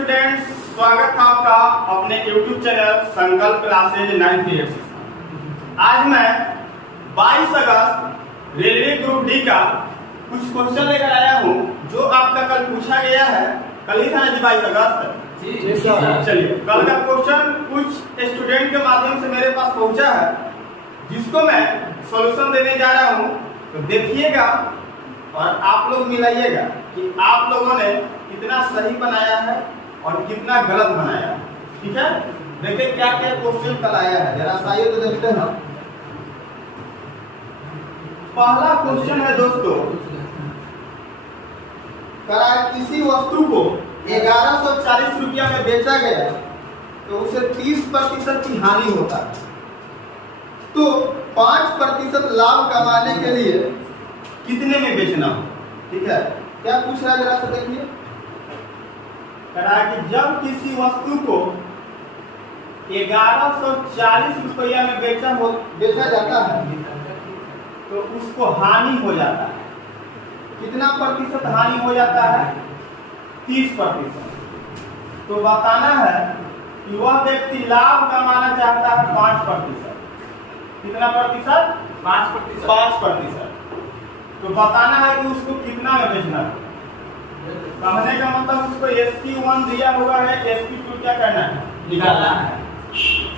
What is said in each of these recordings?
Students, स्वागत है आपका अपने YouTube चैनल संकल्प क्लासेज 9th। आज मैं 22 अगस्त रेलवे ग्रुप डी का कुछ क्वेश्चन लेकर आया हूँ जो आपका कल पूछा गया है। कल ही था ना जी 22 अगस्त। चलिए, कल का क्वेश्चन कुछ स्टूडेंट के माध्यम से मेरे पास पहुंचा है जिसको मैं सॉल्यूशन देने जा रहा हूँ। तो देखिएगा और आप लोग मिलाइएगा कि आप लोगों ने कितना सही बनाया है और कितना गलत बनाया है। ठीक है, देखिए क्या क्या क्वेश्चन कल आया है, जरा साइए तो देखते हैं। पहला क्वेश्चन है दोस्तों, किसी वस्तु को 1140 रुपया में बेचा गया तो उसे 30% की हानि होता है, तो 5% लाभ कमाने के लिए कितने में बेचना हो। ठीक है, क्या पूछ रहा है जरा से देखिए। कह रहा है कि जब किसी वस्तु को 1140 रुपया में बेचा जाता है तो उसको हानि हो जाता है। कितना प्रतिशत हानि हो जाता है? 30%। तो बताना है कि वह व्यक्ति लाभ कमाना चाहता है 5%। कितना प्रतिशत? 5%। तो बताना है कि उसको कितना में बेचना है। कहने का मतलब उसको SP1 दिया हुआ है, SP2 क्या करना है? निकालना है।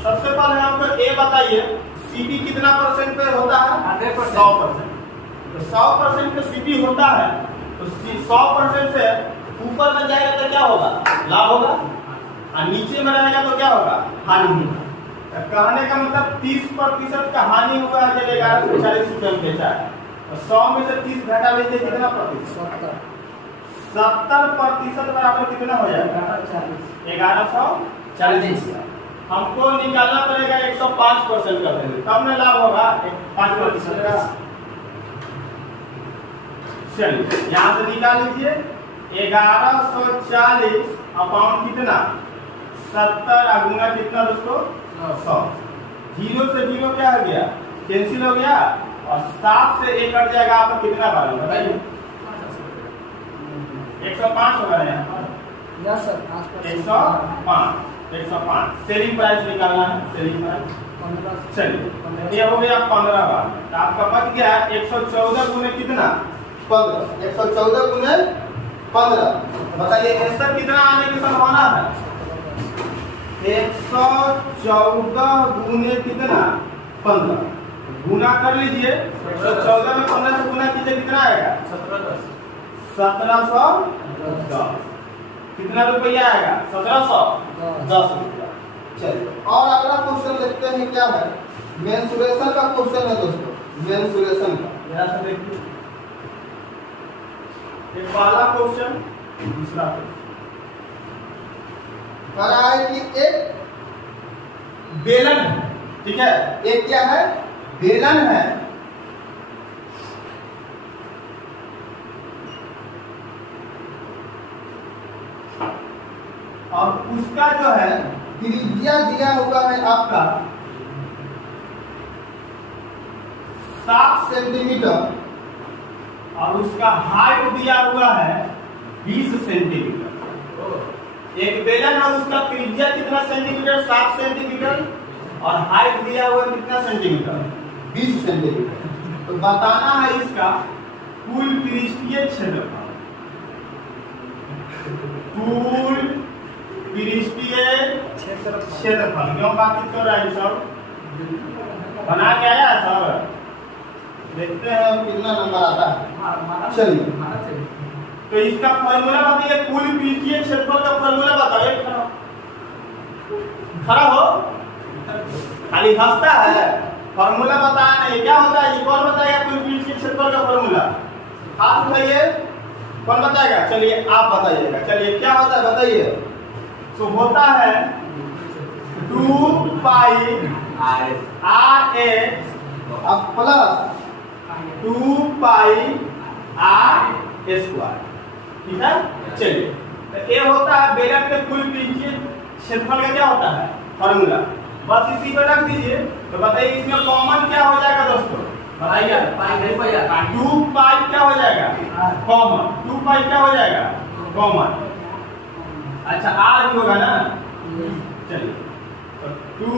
सबसे पहले हमको ए बताइए, CP कितना परसेंट पे होता है? 100%। तो 100% पे CP होता है तो 100% से ऊपर में जाएगा तो क्या होगा? लाभ होगा, और नीचे में रहेगा तो क्या होगा? हानि होगा। तो कहने का मतलब 30% का हानि हुआ है जब 1140 रुपये में बेचा है। 100 में से 30 घटा लीजिए, कितना प्रतिशत? 70% बराबर कितना हो जाएगा? 1140। हमको निकालना पड़ेगा 105% कर देंगे, तब ना लाभ होगा 5% का। चलिए यहाँ से निकाल लीजिए, 1140 अपॉन कितना? 70 गुना कितना दोस्तों? 100। 0 से 0 क्या हो गया? कैंसिल हो गया, और 7 से 1 कट जाएगा। आपको कितना बार बताइए? 105 होगा यहाँ। 105 सेलिंग प्राइस निकालना है। सेलिंग प्राइस चलिए ये हो गया 15 बार। तो आपका बच गया 114 गुने कितना? 15। 114 गुने 15। बताइए आंसर कितना आने की संभावना है? 114 गुने कितना? 15। गुना कर लीजिए, 114 में 15 से गुना कीजिए, कितना आएगा? 1710। कितना रुपया आएगा? 1710 रुपया। चलिए और अगला क्वेश्चन देखते हैं क्या है। मेंसुरेशन का क्वेश्चन है दोस्तों, मेंसुरेशन का। यहां से देखिए, एक पहला क्वेश्चन, दूसरा क्वेश्चन कह रहा है कि एक बेलन है। ठीक है, एक क्या है? बेलन है। और उसका जो है त्रिज्या दिया हुआ है आपका 7 सेंटीमीटर, और उसका हाइट दिया हुआ है 20 सेंटीमीटर। एक बेलन है, उसका त्रिज्या कितना सेंटीमीटर? 7 सेंटीमीटर, और हाइट दिया हुआ कितना सेंटीमीटर? 20 सेंटीमीटर। तो बताना है इसका कुल पृष्ठीय क्षेत्रफल। कुल पृष्ठीय क्षेत्रफल क्यों बातचीत कर रहा है सब? बना के आया सर, देखते हैं कितना नंबर आता है। चलिए तो इसका फॉर्मूला बताइए, कुल पृष्ठीय क्षेत्रफल का फॉर्मूला बताइए। खड़ा हो, खाली हंसता है, फॉर्मूला बताया नहीं। क्या होता है? कौन बताएगा कुल पृष्ठीय क्षेत्रफल का फॉर्मूला? हाथ उठाइए, कौन बताएगा? चलिए आप बताइएगा। चलिए क्या होता है बताइए। तो होता है 2 पाई RA अब प्लस 2 पाई R स्क्वायर। ठीक है, चलिए तो ये होता है बेलन के कुल पृष्ठीय क्षेत्रफल का क्या होता है फॉर्मूला। बस इसी को रख दीजिए। तो बताइए इसमें कॉमन क्या हो जाएगा दोस्तों? बताइए 2 पाई क्या हो जाएगा? कॉमन। 2 पाई क्या हो जाएगा? कॉमन। अच्छा आर भी होगा ना, चलिए तो 2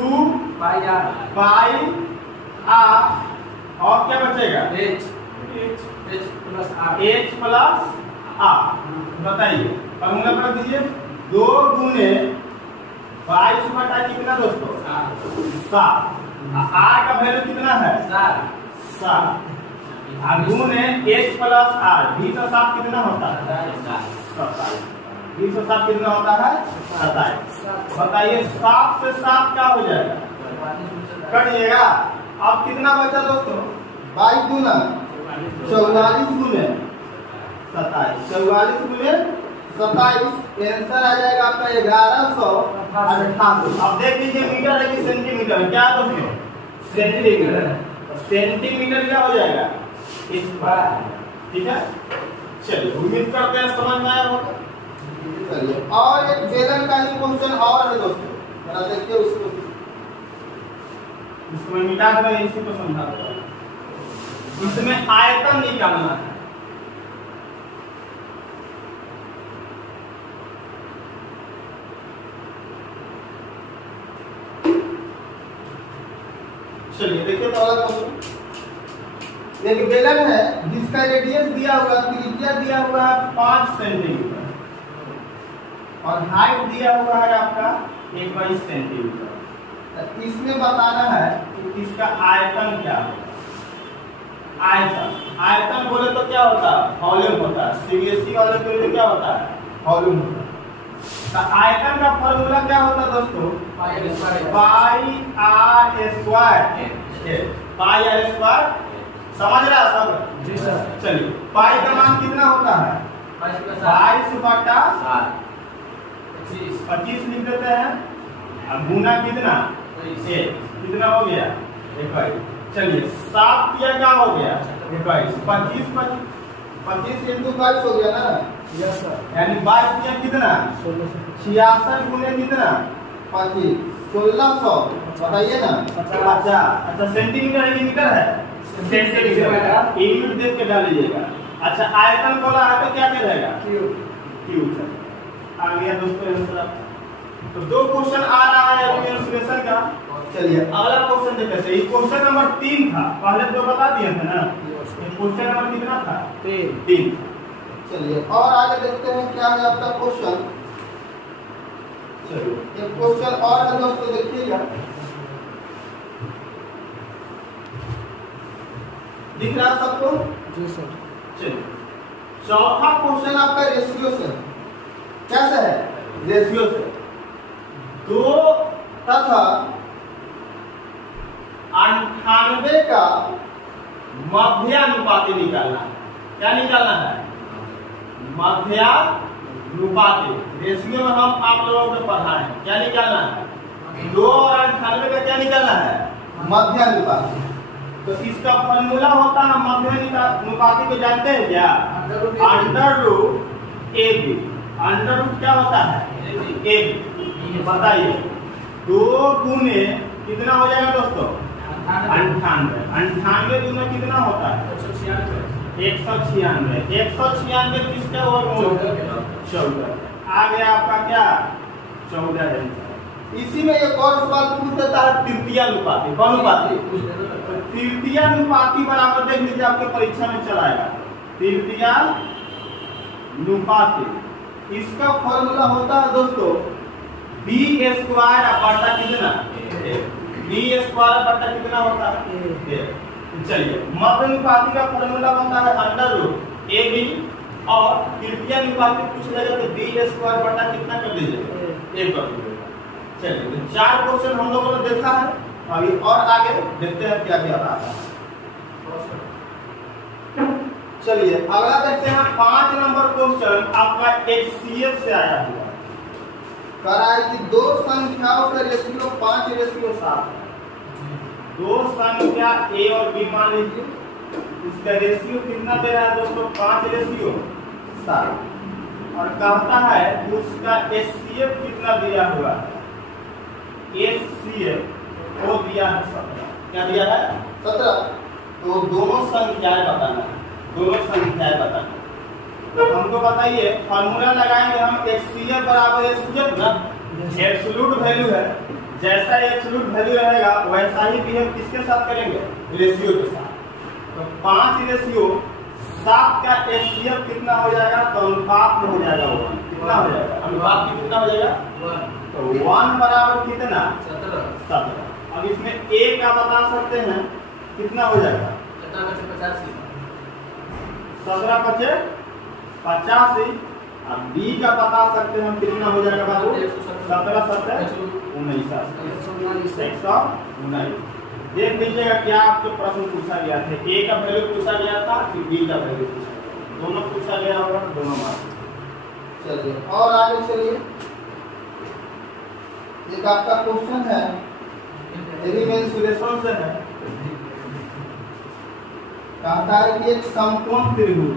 पाई आर और क्या बचेगा H प्लस आर। बताइए फॉर्मूला पर दीजिए 2 गुने 22 बटा कितना दोस्तों 7, आर का वैल्यू कितना है 7 गुने H प्लस आर 20 कितना होता है 27, 20 कितना होता है 27। बताइए 7 से 7 क्या हो जाएगा कटिएगा। अब कितना बचा दोस्तों 22 गुना 44 गुने 27, 44 गुने 27, आंसर आ जाएगा आपका 1188। अब देख लीजिए मीटर है कि सेंटीमीटर है, क्या दोस्तों सेंटीमीटर। सेंटीमीटर क्या हो जाएगा स्क्वायर, ठीक है। चलिए उम्मीद करते हैं समझ में आया होगा। चलिए और एक बेलन का ही क्वेश्चन और है दोस्तों, जरा देखिए उसको मैं मिटा दूंगा, इसी को समझा दूंगा। इसमें आयतन निकालना है। चलिए देखिए पहला क्वेश्चन, एक बेलन है जिसका रेडियस दिया हुआ त्रिज्या दिया हुआ है 5 सेंटीमीटर और हाइट दिया हुआ है आपका 21 सेंटीमीटर। इसमें बताना है कि इसका आयतन क्या होगा। आयतन बोले तो क्या होता है वॉल्यूम होता है, सीबीएसई वाले के लिए क्या होता है वॉल्यूम होता है। तो आयतन का फॉर्मूला क्या होता है दोस्तों पाई आर स्क्वायर। समझ रहा है सब जी सर। चलिए पाई का मान कितना होता है 22 बटा 25 लिख देते हैं। अब गुना कितना कितना हो गया 21। चलिए 7 किया क्या हो गया 21, 25 इंटू 22 हो गया ना यस सर, यानी 22 किया कितना 66 गुने कितना 25 1600। बताइए ना। अच्छा सेंटीमीटर मीटर है सेंटीमीटर, यूनिट देख के डाल लीजिएगा। अच्छा आयतन बोला है तो क्या रहेगा क्यूब। आ गया दोस्तों आंसर। तो 2 क्वेश्चन आ रहा है मेंसुरेशन का। चलिए अगला क्वेश्चन देखते हैं। क्वेश्चन नंबर 3 था, पहले 2 बता दिए थे ना। क्वेश्चन नंबर कितना था 3। चलिए और आगे देखते हैं क्या है आपका क्वेश्चन। चलिए एक क्वेश्चन और है दोस्तों, देखिएगा दिख रहा है सबको जी सर। चलिए चौथा क्वेश्चन आपका रेशियो से, कैसे है रेशियो से 2 तथा 98 का मध्यानुपाती निकालना है। क्या निकालना है मध्यानुपाती। रेशियो में हम आप लोगों को पढ़ाएं क्या निकालना है 2 और 98 का क्या निकालना है मध्यानुपाती। तो इसका फॉर्मूला होता है मध्यानुपाती को जानते हैं क्या under root A B. Under root क्या होता है ए बी। बताइए 2 गुने कितना हो जाएगा दोस्तों 98 गुने कितना होता है 196। 196 किसका वर्गमूल 14। आ गया आपका क्या 14 आंसर। इसी में एक और सवाल पूछ देता है तृतीयानुपाती। कौन अनुपाती तृतीयानुपाती बराबर देख लीजिए आपके परीक्षा में चलाएगा तृतीयानुपाती। इसका फॉर्मूला होता है दोस्तों बी स्क्वायर बटा कितना बी स्क्वायर बटा कितना होता है। चलिए मध्यानुपाती का फॉर्मूला बनता है अंडर रूट ए बी और तृतीयानुपाती पूछ लेगा तो बी स्क्वायर बटा कितना कर दीजिएगा 1 कर दीजिएगा। चलिए तो 4 क्वेश्चन हम लोगों ने देखा है, अभी और आगे देखते हैं क्या क्या आता है। चलिए अगला देखते हैं 5 नंबर क्वेश्चन आपका HCF से आया हुआ कह रहा है कि 2 संख्याओं का रेशियो 5:7 है। 2 संख्या A और B मान लीजिए, इसका रेशियो कितना दे रहा है दोस्तों 5:7 और कहता है उसका HCF कितना दिया हुआ है। HCF वो दिया है 17। क्या दिया है 17। तो दोनों संख्याएं बताना है, दोनों संख्याएं बताना। तो हमको बताइए फॉर्मूला लगाएंगे हम HCF बराबर HCF ना, एब्सोल्यूट वैल्यू है, जैसा एब्सोल्यूट वैल्यू रहेगा वैसा ही बिहेव किसके साथ करेंगे, रेशियो के साथ। तो 5:7 का HCF कितना हो जाएगा, तो अनुपात में हो जाएगा 1, कितना हो जाएगा, अनुपात में कितना हो जाएगा 1, तो 1 बराबर कितना 17। अब इसमें A का बता सकते हैं कितना हो जाएगा, 17×5=85। अब B का बता सकते हैं हम कितना हो जाएगा बाबू, 17×7=19, 119। देख लीजिएगा क्या आपको प्रश्न पूछा गया था, A का वैल्यू पूछा गया था कि B का वैल्यू पूछा गया, दोनों पूछा गया होगा, दोनों मार्क्स। चलिए और आगे चलिए, एक आपका क्वेश्चन है, ये भी मेंसुरेशन से है, कहता है कि एक समकोण त्रिभुज,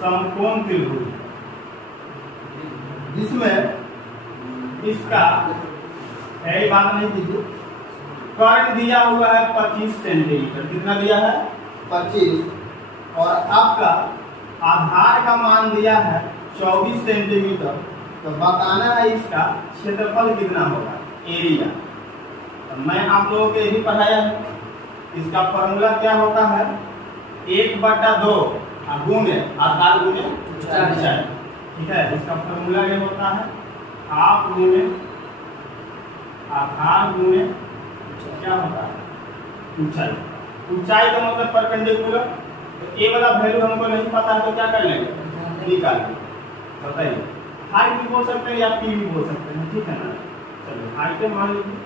समकोण त्रिभुज जिसमें इसका यही बात नहीं कीजिए, कर्ण दिया हुआ है 25 सेंटीमीटर, कितना दिया है 25, और आपका आधार का मान दिया है 24 सेंटीमीटर। तो बताना है इसका क्षेत्रफल कितना होगा, एरिया। तो मैं आप लोगों को यही पढ़ाया है, इसका फॉर्मूला क्या होता है, 1/2 गुणे आधार गुणे ऊंचाई, ठीक है। इसका फॉर्मूला ये होता है हाफ गुणे आधार गुणे क्या होता है ऊंचाई, ऊंचाई का मतलब परपेंडिकुलर। तो ए वाला वैल्यू हमको नहीं पता है तो क्या कर लेंगे, निकाल लेंगे। बताइए हाइट भी बोल सकते हैं या पी भी बोल सकते हैं, ठीक है ना। चलिए हाइट मान लीजिए,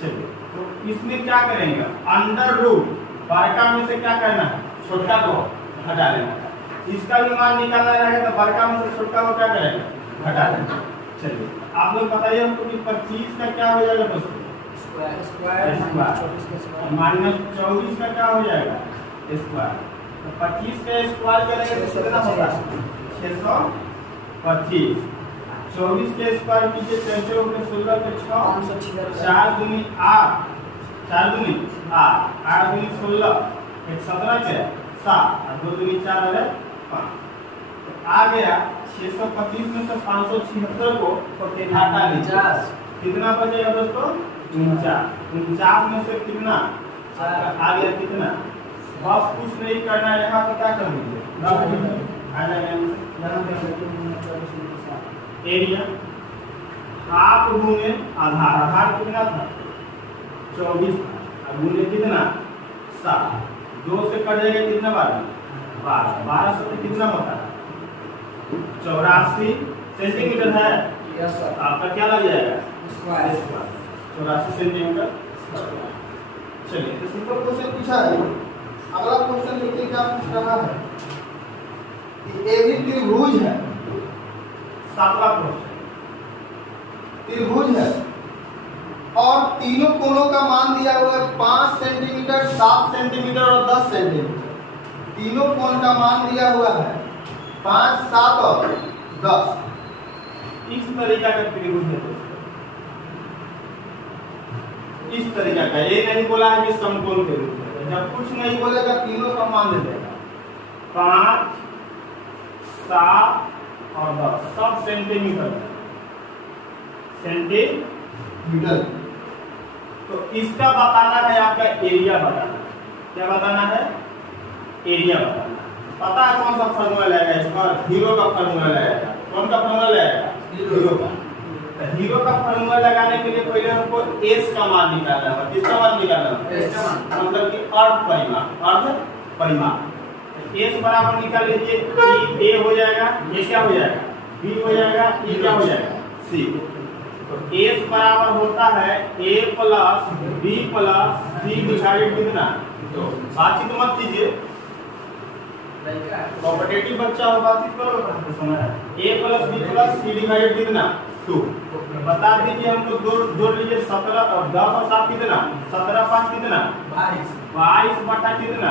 चलिए तो इसमें क्या करेंगे, अंडर रूट बड़का में से क्या करना है, छोटा को हटा लेना है। इसका भी मान निकालना रहेगा तो बड़का में से छोटा को क्या करेंगे, हटा लेंगे। चलिए आप लोग बताइए हमको कि 25 का क्या हो जाएगा दोस्तों, स्क्वायर माइनस 24 का क्या हो जाएगा स्क्वायर। तो 25 का स्क्वायर करेंगे तो कितना होगा 625, 24 के स्क्वायर कीजिए 16 के 16 के 6 4 दूनी 8, 4 दूनी 8, 8 दूनी 16, 17 के 7 और 2 दूनी 4 है 5। तो आ गया 625 में से 576 को घटा लीजिए, कितना बचेगा दोस्तों 49 में से कितना आ गया कितना, बस कुछ नहीं करना है, यहाँ तो क्या कर दीजिए एरिया हाफ गुणे आधार, आधार कितना था 24 था, गुणे कितना 7, 2 से कट जाएगा कितना 12, 12 से कितना होता है 84 सेंटीमीटर है, आपका क्या लग जाएगा स्क्वायर, 84 सेंटीमीटर। चलिए तो सिंपल क्वेश्चन पूछा है। अगला क्वेश्चन देखिए क्या पूछ रहा है, ए भी त्रिभुज है, 7वां क्वेश्चन, त्रिभुज है और तीनों कोणों का मान दिया हुआ है 5 सेंटीमीटर, 7 सेंटीमीटर और 10 सेंटीमीटर। तीनों कोण का मान दिया हुआ है 5, 7 और 10। इस तरीका का त्रिभुज है दोस्तों, इस तरीका का, ये नहीं बोला है कि समकोण त्रिभुज है, जब कुछ नहीं बोलेगा तीनों का मान दे देगा 5, 7 और 10, सब सेंटीमीटर सेंटीमीटर। तो इसका बताना है आपका एरिया बताना, क्या बताना है एरिया बताना। पता है कौन सा फॉर्मूला लगेगा इस पर, हीरो का फॉर्मूला लगेगा। कौन का फॉर्मूला लगेगा हीरो का। तो हीरो का फॉर्मूला लगाने के लिए पहले हमको एस का मान निकालना है, किसका मान निकालना है, मतलब कि अर्ध परिमाण, अर्ध परिमाण। एस बराबर निकाल लीजिए, ई ए हो जाएगा, ये क्या हो जाएगा बी हो जाएगा, ई क्या हो जाएगा सी। तो एस बराबर होता है A plus B plus C divided कितना 2। बातचीत मत कीजिए, कॉम्पिटिटिव बच्चा हो, बातचीत करो A plus B plus C divided कितना 2। बता दीजिए हमको, जोड़ लीजिए 17 और 10 और 7 कितना 17, 5 कितना 22 बटा कितना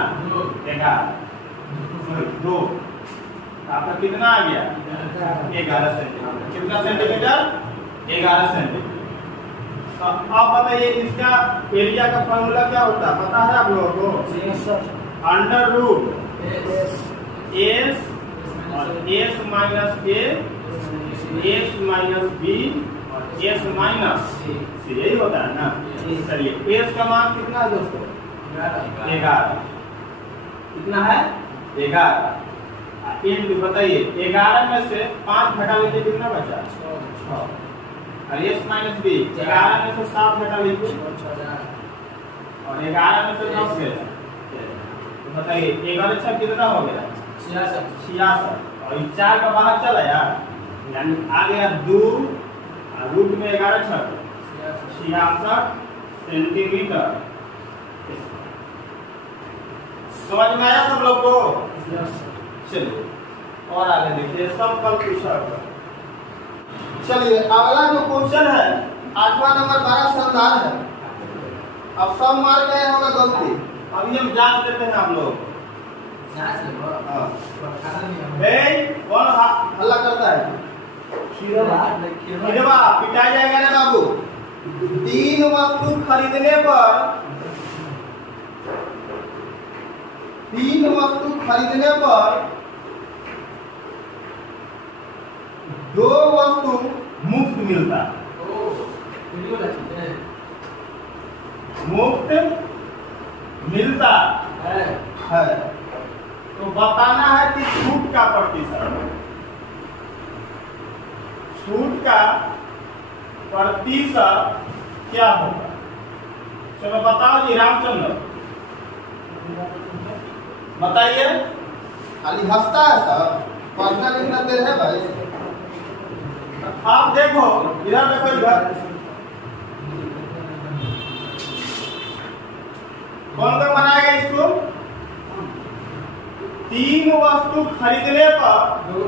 2, आपका कितना आ गया 11 सेंटीमीटर। कितना सेंटीमीटर 11 सेंटीमीटर। तो अब बताइए इसका एरिया का फॉर्मूला क्या होता है, पता है आप लोगों को, अंडर रूट एस और S minus A, S minus B, S minus C, यही होता है ना। चलिए एस का मान कितना है दोस्तों? 11। कितना है? 11। एन भी बताइए, 11 में से 5 घटा लीजिए, कितना बचा? 6। और एस माइनस बी 11 में से 7 घटा लीजिए और 11 में से 10 गया, तो बताइए 11 6 कितना हो गया? 66। और 4 का बाहर चला यार, यानी आ गया 2 रूट में 11 6 66 सेंटीमीटर। समझ में आया सब लोग को? चलिए और आगे देखिए, सब कल पूछा। चलिए अगला जो क्वेश्चन है 8वां नंबर 12 शानदार है। अब सब मार गए होगा गलती, अभी हम जांच देते हैं आप लोग। कौन हल्ला करता है? खीरवा पिटाया जाएगा ना बाबू। 3 वस्तु खरीदने पर 3 वस्तु खरीदने पर 2 वस्तु मुफ्त मिलता है। मुफ्त मिलता है, तो बताना है कि छूट का प्रतिशत। छूट का प्रतिशत क्या होगा? चलो बताओ जी रामचंद्र, बताइए। खाली हंसता है सर, पढ़ना लिखना देर है भाई। आप देखो इधर, देखो इधर, कौन कौन बनाएगा इसको? 3 वस्तु खरीदने पर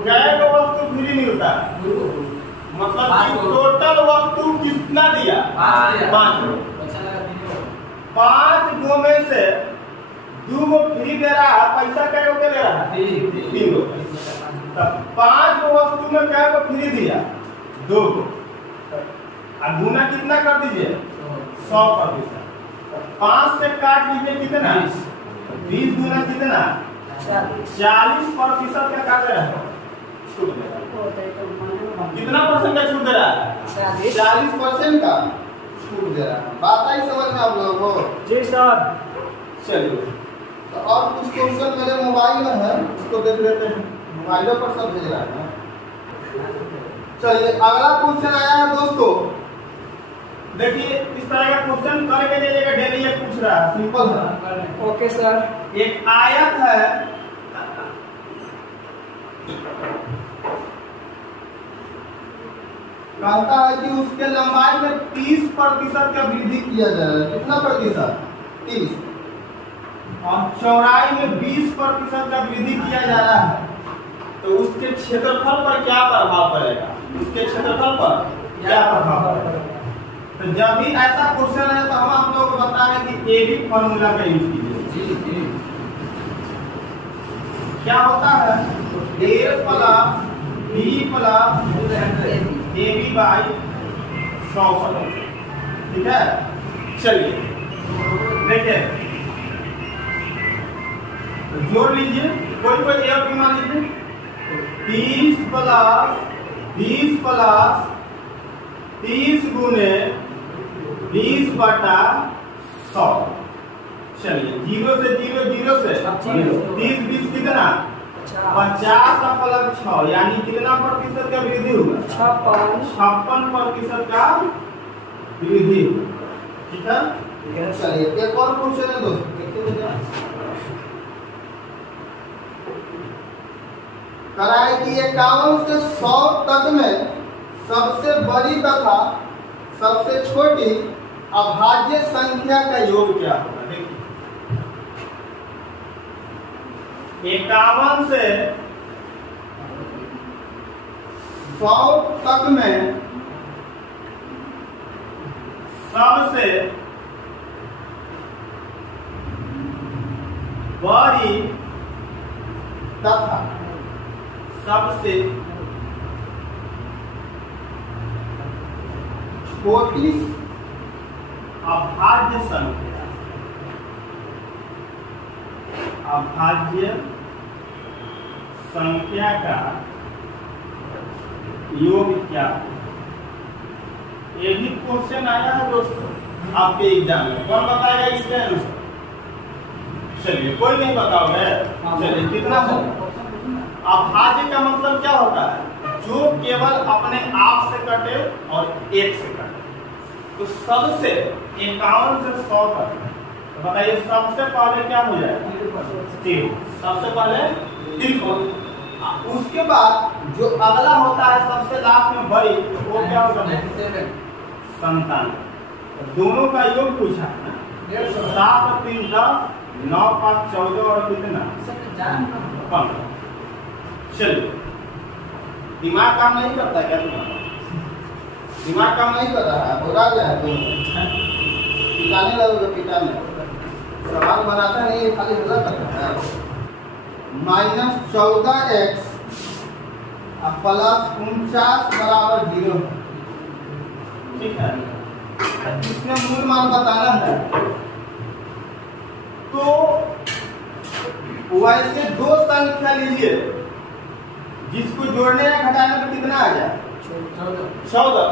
कै गो वस्तु फ्री मिलता है? मतलब कि टोटल वस्तु कितना दिया? 5 गो। 5 गो में से 2 गो फ्री दे रहा है, पैसा कै गो के दे रहा है? 3 गो। तब 5 गो वस्तु में कै गो फ्री दिया? 2 गो। और गुना कितना कर दीजिए? 100%। 5 से काट लीजिए कितना? 20 गुना कितना? 40% का काट रहा है, छूट दे रहा है। कितना परसेंट का छूट दे रहा है? 40% का छूट दे रहा है। बात आई समझ में आप लोगों को? जी सर। चलिए तो और कुछ क्वेश्चन मेरे मोबाइल में है, उसको देख लेते हैं। मोबाइलों पर सब भेज रहा है। चलिए अगला क्वेश्चन आया है दोस्तों, देखिए इस तरह का क्वेश्चन करके जाइएगा, डेली ये पूछ रहा है, सिंपल है। Okay sir. एक आयत है, कहता है कि उसके लंबाई में 30% का वृद्धि किया जा रहा है। कितना प्रतिशत? 30। और चौड़ाई में 20% का वृद्धि किया जा रहा है, तो उसके क्षेत्रफल पर क्या प्रभाव पड़ेगा? उसके क्षेत्रफल पर क्या प्रभाव पड़ेगा? तो जब भी ऐसा क्वेश्चन है तो हम आप लोगों को बता रहे हैं कि एबी फॉर्मूला का यूज कीजिए। क्या होता है? a plus b plus ab by 100%। ठीक है, चलिए देखिए तो जोड़ लीजिए, कोई कोई ए और बी मान लीजिए। 30 प्लस 20 प्लस 30 गुने 20/100। चलिए 0 से 0 0 से 30 20 कितना? 50 प्लस 6, यानी कितना प्रतिशत का वृद्धि होगा? 56% का वृद्धि होगा। ठीक है, चलिए एक और क्वेश्चन है दोस्तों, देखिए कराए कि 51 से 100 तक में सबसे बड़ी तथा सबसे छोटी अभाज्य संख्या का योग क्या होगा? देखिए 51 से 100 तक में सबसे बड़ी तथा सबसे छोटी अभाज्य संख्या, अभाज्य संख्या का योग क्या है? ये भी क्वेश्चन आया है दोस्तों आपके एग्जाम में। कौन बताएगा इसके आंसर? चलिए, कोई नहीं बताओगे? चलिए, कितना है? अभाज्य का मतलब क्या होता है? जो केवल अपने आप से कटे और एक से कटे। तो सबसे 51 से 100 तक, तो बताइए सबसे पहले क्या हो जाएगा? 3। सबसे पहले 3। उसके बाद जो अगला होता है सबसे लास्ट में बड़ी, तो वो क्या होगा? 97। दोनों का योग पूछा है ना। 7 और 3 10, 9 5 14 और कितना? 15। चलिए, दिमाग काम नहीं करता क्या तुम्हारा? दिमाग काम नहीं कर रहा है, बोला गया है पिटाने लगोगे, पिटाने सवाल बनाता नहीं, खाली हल्ला करता है। -14x प्लस 49 बराबर 0। ठीक है, इसमें मूल मान बताना है। तो वैसे दो संख्या लीजिए जिसको जोड़ने या घटाने में कितना आ जाए? 14।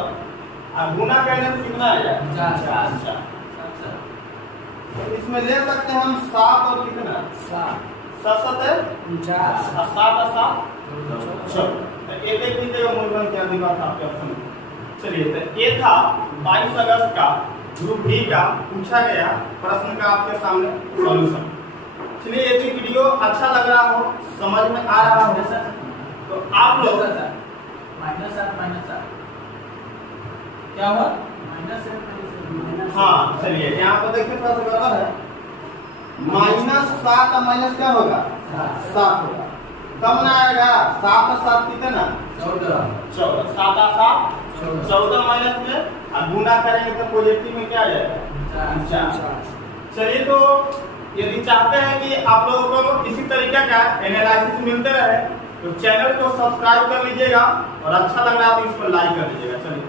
और गुना करने में कितना आ जाए? 4। तो इसमें ले सकते हैं हम 7 और कितना? 7 7 है 49 और 7 और 7 14। एक एक भी देगा मूलमान क्या दिखा था आपके ऑप्शन में। चलिए, तो ये था 22 अगस्त का ग्रुप डी का पूछा गया प्रश्न का आपके सामने सॉल्यूशन। चलिए, यदि वीडियो अच्छा लग रहा हो, समझ में आ रहा हो तो आप लोग -7 क्या हुआ? हाँ, चलिए यहाँ पर देखिए थोड़ा सा गड़बड़ है। -7 और माइनस क्या होगा? 7 होगा। कब ना आएगा? 7 और 7 कितना? 14। 7 और 7 14 माइनस में और गुना करेंगे तो पॉजिटिव में क्या आ जाएगा? 4। चलिए, तो यदि चाहते हैं कि आप लोगों को इसी तरीके का एनालिसिस मिलते रहे तो चैनल को सब्सक्राइब कर लीजिएगा और अच्छा लग रहा है तो इस पर लाइक कर लीजिएगा। चलिए।